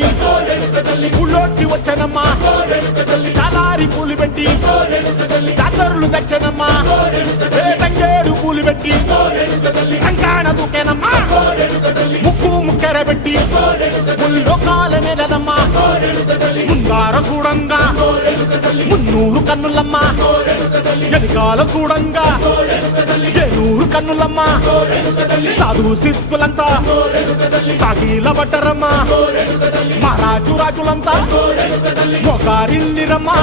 పెట్టి ఊళ్ళోకి వచ్చానమ్మా చాలారి పూలు పెట్టి జాతరులు తెచ్చానమ్మా తంగేడు పూలు పెట్టి కంకాణ దూకేనమ్మా ముక్కు ముక్కెర పెట్టి ముల్లోకాల నెలనమ్మా ముందార చూడంగా మున్నూరు కన్నులమ్మా వెనకాల చూడంగా ఏనూరు కన్నులమ్మా సాధువు సిద్ధులంతా సాగిల బట్టరమ్మా మహారాజు రాజులంతా మొగారిల్లిరమ్మా